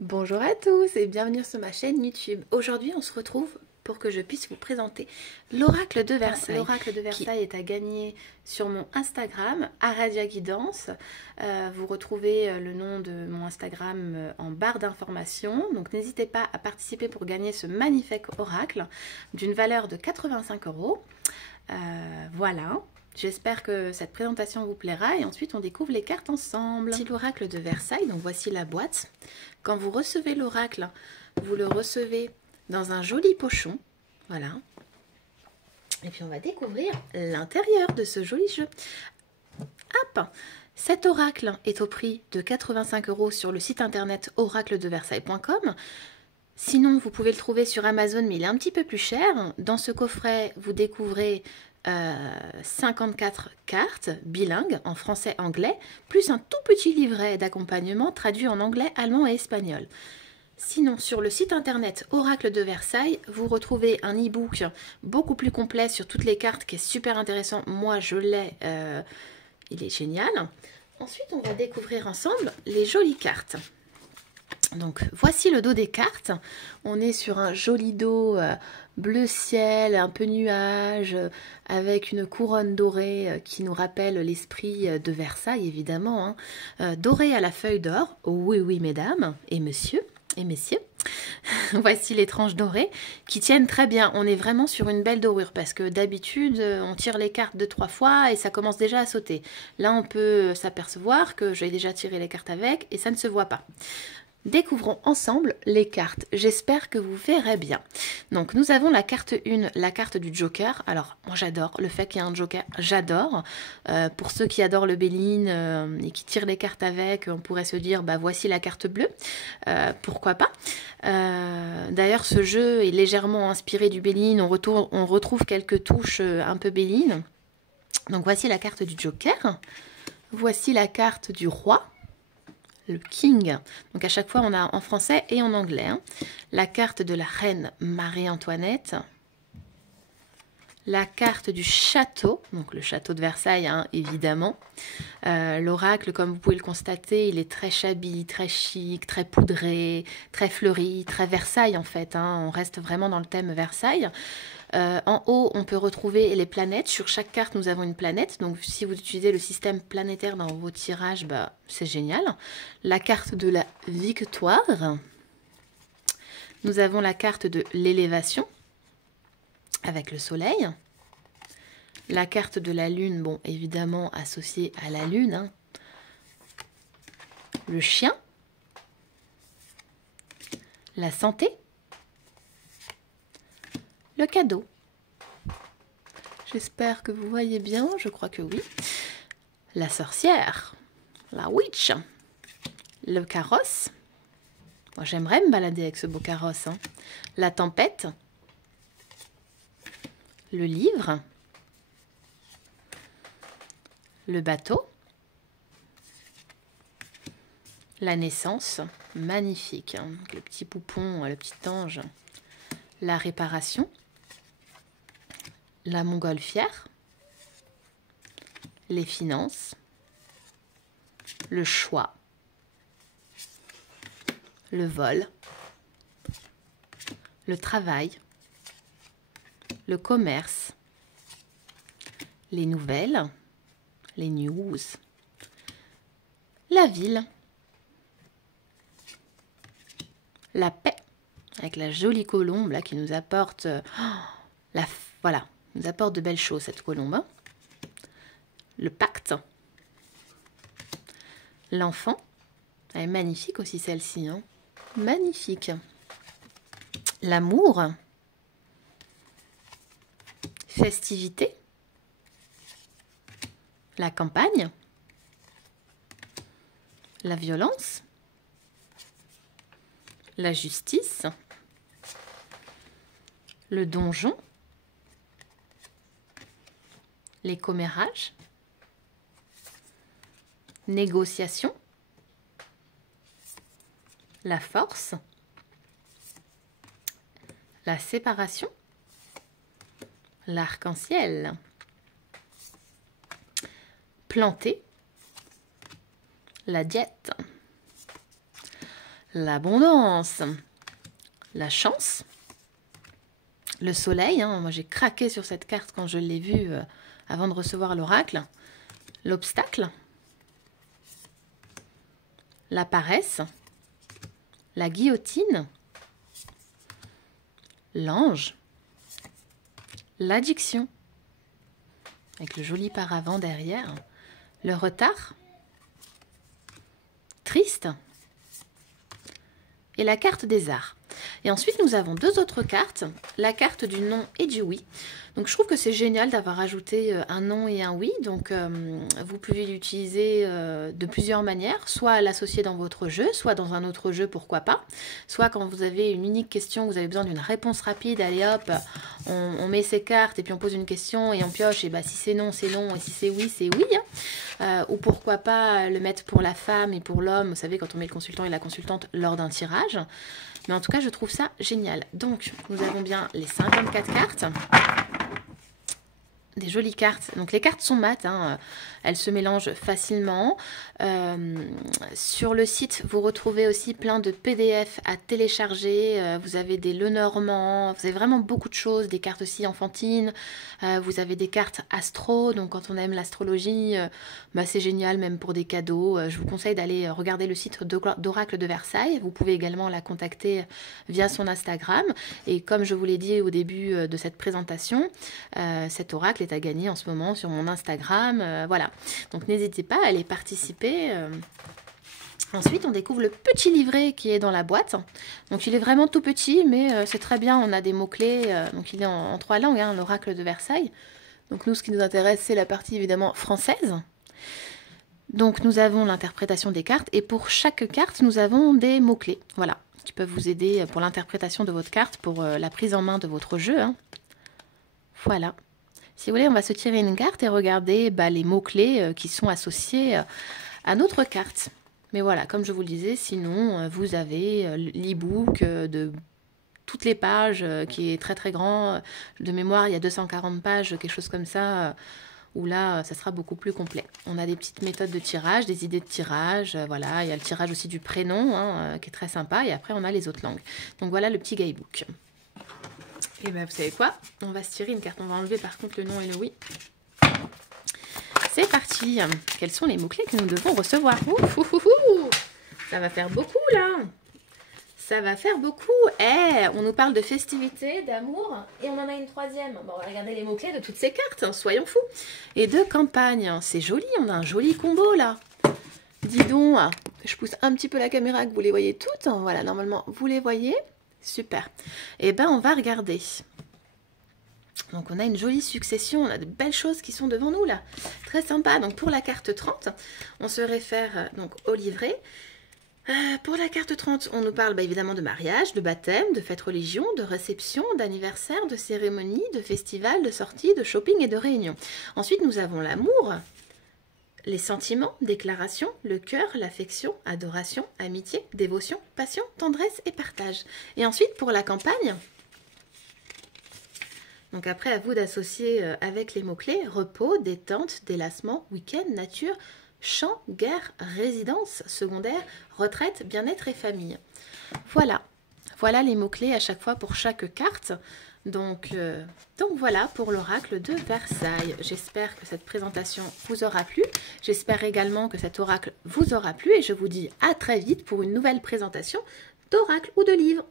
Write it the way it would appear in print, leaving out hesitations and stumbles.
Bonjour à tous et bienvenue sur ma chaîne YouTube. Aujourd'hui, on se retrouve pour que je puisse vous présenter l'oracle de Versailles. L'oracle de Versailles est à gagner sur mon Instagram, Aradia Guidance. Vous retrouvez le nom de mon Instagram en barre d'informations. Donc n'hésitez pas à participer pour gagner ce magnifique oracle d'une valeur de 85 euros. Voilà. J'espère que cette présentation vous plaira et ensuite on découvre les cartes ensemble. Voici l'oracle de Versailles, donc voici la boîte. Quand vous recevez l'oracle, vous le recevez dans un joli pochon, voilà. Et puis on va découvrir l'intérieur de ce joli jeu. Hop! Cet oracle est au prix de 85 euros sur le site internet oracledeversailles.com. Sinon, vous pouvez le trouver sur Amazon, mais il est un petit peu plus cher. Dans ce coffret, vous découvrez 54 cartes bilingues en français-anglais, plus un tout petit livret d'accompagnement traduit en anglais, allemand et espagnol. Sinon, sur le site internet Oracle de Versailles, vous retrouvez un e-book beaucoup plus complet sur toutes les cartes qui est super intéressant. Moi, je l'ai, il est génial. Ensuite, on va découvrir ensemble les jolies cartes. Donc voici le dos des cartes. On est sur un joli dos bleu ciel, un peu nuage, avec une couronne dorée qui nous rappelle l'esprit de Versailles évidemment. Doré à la feuille d'or, oui oui mesdames et messieurs. Voici les tranches dorées qui tiennent très bien. On est vraiment sur une belle dorure parce que d'habitude on tire les cartes 2-3 fois et ça commence déjà à sauter. Là on peut s'apercevoir que j'ai déjà tiré les cartes avec et ça ne se voit pas. Découvrons ensemble les cartes. J'espère que vous verrez bien. Donc nous avons la carte 1, la carte du Joker. Alors moi j'adore le fait qu'il y ait un Joker, j'adore. Pour ceux qui adorent le Béline et qui tirent les cartes avec, on pourrait se dire bah voici la carte bleue. Pourquoi pas. D'ailleurs ce jeu est légèrement inspiré du Béline. On retrouve quelques touches un peu Béline. Donc voici la carte du Joker. Voici la carte du Roi. Le King. Donc à chaque fois on a en français et en anglais. La carte de la reine Marie-Antoinette. La carte du château, donc le château de Versailles évidemment. L'oracle, comme vous pouvez le constater, il est très shabby, très chic, très poudré, très fleuri, très Versailles en fait. On reste vraiment dans le thème Versailles. En haut, on peut retrouver les planètes. Sur chaque carte, nous avons une planète. Donc, si vous utilisez le système planétaire dans vos tirages, bah, c'est génial. La carte de la victoire. Nous avons la carte de l'élévation avec le soleil. La carte de la lune, bon, évidemment associée à la lune. Le chien. La santé. Le cadeau. J'espère que vous voyez bien, je crois que oui. La sorcière, la witch, le carrosse. Moi, j'aimerais me balader avec ce beau carrosse. La tempête, le livre, le bateau, la naissance, magnifique. Le petit poupon, le petit ange, la réparation. La montgolfière, les finances, le choix, le vol, le travail, le commerce, les nouvelles, les news, la ville, la paix, avec la jolie colombe là, qui nous apporte voilà. Nous apporte de belles choses, cette colombe. Le pacte. L'enfant. Elle est magnifique aussi, celle-ci. Magnifique. L'amour. Festivité. La campagne. La violence. La justice. Le donjon. Les commérages, négociation, la force, la séparation, l'arc-en-ciel, planter, la diète, l'abondance, la chance, le soleil, hein, moi j'ai craqué sur cette carte quand je l'ai vue avant de recevoir l'oracle, l'obstacle, la paresse, la guillotine, l'ange, l'addiction, avec le joli paravent derrière, le retard, triste, et la carte des arts. Et ensuite, nous avons deux autres cartes, la carte du non et du oui. Donc, je trouve que c'est génial d'avoir ajouté un non et un oui. Donc, vous pouvez l'utiliser de plusieurs manières, soit l'associer dans votre jeu, soit dans un autre jeu, pourquoi pas. Soit quand vous avez une unique question, vous avez besoin d'une réponse rapide, allez hop, on met ses cartes et puis on pose une question et on pioche. Et bah, si c'est non, et si c'est oui, c'est oui. Hein. Ou pourquoi pas le mettre pour la femme et pour l'homme, vous savez, quand on met le consultant et la consultante lors d'un tirage. Mais en tout cas, je trouve ça génial. Donc, nous avons bien les 54 cartes. Des jolies cartes. Donc, les cartes sont mates. Hein. Elles se mélangent facilement. Sur le site, vous retrouvez aussi plein de PDF à télécharger. Vous avez des Lenormand. Vous avez vraiment beaucoup de choses. Des cartes aussi enfantines. Vous avez des cartes astro. Donc, quand on aime l'astrologie, bah, c'est génial, même pour des cadeaux. Je vous conseille d'aller regarder le site d'Oracle de Versailles. Vous pouvez également la contacter via son Instagram. Et comme je vous l'ai dit au début de cette présentation, cet oracle est à gagner en ce moment sur mon Instagram. Voilà. Donc, n'hésitez pas à aller participer. Ensuite, on découvre le petit livret qui est dans la boîte. Donc, il est vraiment tout petit, mais c'est très bien. On a des mots-clés. Donc, il est en 3 langues, hein, l'oracle de Versailles. Donc, nous, ce qui nous intéresse, c'est la partie évidemment française. Donc, nous avons l'interprétation des cartes. Et pour chaque carte, nous avons des mots-clés. Voilà, qui peuvent vous aider pour l'interprétation de votre carte, pour la prise en main de votre jeu. Hein. Voilà. Si vous voulez, on va se tirer une carte et regarder les mots-clés qui sont associés à notre carte. Mais voilà, comme je vous le disais, sinon, vous avez l'e-book de toutes les pages qui est très très grand. De mémoire, il y a 240 pages, quelque chose comme ça, où là, ça sera beaucoup plus complet. On a des petites méthodes de tirage, des idées de tirage. Voilà, il y a le tirage aussi du prénom, hein, qui est très sympa. Et après, on a les autres langues. Donc voilà le petit guidebook. Et bien, vous savez quoi? On va se tirer une carte. On va enlever par contre le non et le oui. C'est parti. Quels sont les mots-clés que nous devons recevoir? Ça va faire beaucoup, là. Ça va faire beaucoup. On nous parle de festivités, d'amour. Et on en a une troisième. Bon, on va regarder les mots-clés de toutes ces cartes. Hein, soyons fous. Et de campagne. C'est joli. On a un joli combo, là. Dis donc. Je pousse un petit peu la caméra que vous les voyez toutes. Voilà, normalement, vous les voyez. Super. Et ben, on va regarder. Donc, on a une jolie succession. On a de belles choses qui sont devant nous, là. Très sympa. Donc, pour la carte 30, on se réfère donc au livret. Pour la carte 30, on nous parle évidemment de mariage, de baptême, de fête religion, de réception, d'anniversaire, de cérémonie, de festival, de sortie, de shopping et de réunion. Ensuite, nous avons l'amour, les sentiments, déclaration, le cœur, l'affection, adoration, amitié, dévotion, passion, tendresse et partage. Et ensuite, pour la campagne, donc après, à vous d'associer avec les mots-clés, repos, détente, délassement, week-end, nature, champ, guerre, résidence, secondaire, retraite, bien-être et famille. Voilà. Voilà les mots-clés à chaque fois pour chaque carte. Donc voilà pour l'oracle de Versailles. J'espère que cette présentation vous aura plu. J'espère également que cet oracle vous aura plu. Et je vous dis à très vite pour une nouvelle présentation d'oracle ou de livre.